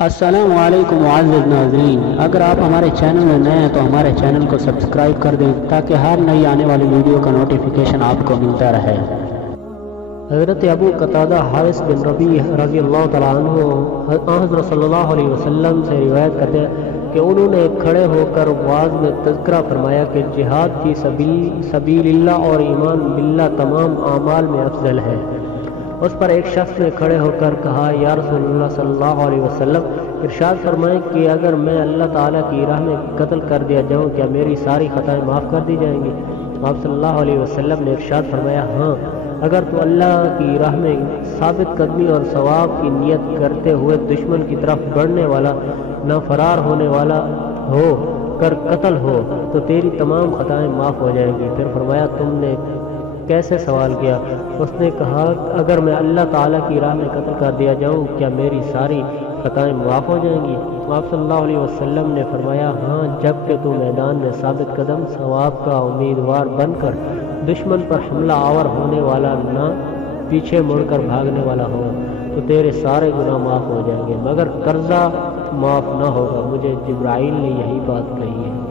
السلام علیکم معزز ناظرین، اگر آپ ہمارے چینل میں نئے ہیں تو ہمارے چینل کو سبسکرائب کر دیں تاکہ ہر نئی آنے والی ویڈیو کا نوٹیفیکیشن آپ کو ملتا رہے۔ حضرت ابو قتادہ حارث بن ربیع رضی اللہ تعالیٰ عنہ حضرت صلی اللہ علیہ وسلم سے روایت کرتے ہیں کہ انہوں نے کھڑے ہو کر واعظ میں تذکرہ فرمایا کہ جہاد فی سبیل اللہ اور ایمان باللہ تمام اعمال میں افضل ہے۔ اس پر ایک شخص نے کھڑے ہو کر کہا، یا رسول اللہ صلی اللہ علیہ وسلم، ارشاد فرمائیں کہ اگر میں اللہ تعالیٰ کی راہ میں قتل کر دیا جاؤں کیا میری ساری خطائیں معاف کر دی جائیں گی؟ آپ صلی اللہ علیہ وسلم نے ارشاد فرمایا، ہاں، اگر تو اللہ کی راہ میں ثابت قدمی اور ثواب کی نیت کرتے ہوئے دشمن کی طرف بڑھنے والا نہ فرار ہونے والا ہو کر قتل ہو تو تیری تمام خطائیں معاف ہو جائیں گی۔ پھر فرمایا، تم نے کیسے سوال کیا؟ اس نے کہا، اگر میں اللہ تعالیٰ کی راہ میں قتل کر دیا جاؤں کیا میری ساری خطائیں معاف ہو جائیں گی؟ آپ صلی اللہ علیہ وسلم نے فرمایا، ہاں، جب کہ تو میدان میں ثابت قدم ثواب کا امیدوار بن کر دشمن پر حملہ آور ہونے والا نہ پیچھے مڑ کر بھاگنے والا ہو تو تیرے سارے گناہ معاف ہو جائیں گے، مگر قرضہ معاف نہ ہوگا۔ مجھے جبرائیل نے یہی بات کہی ہے۔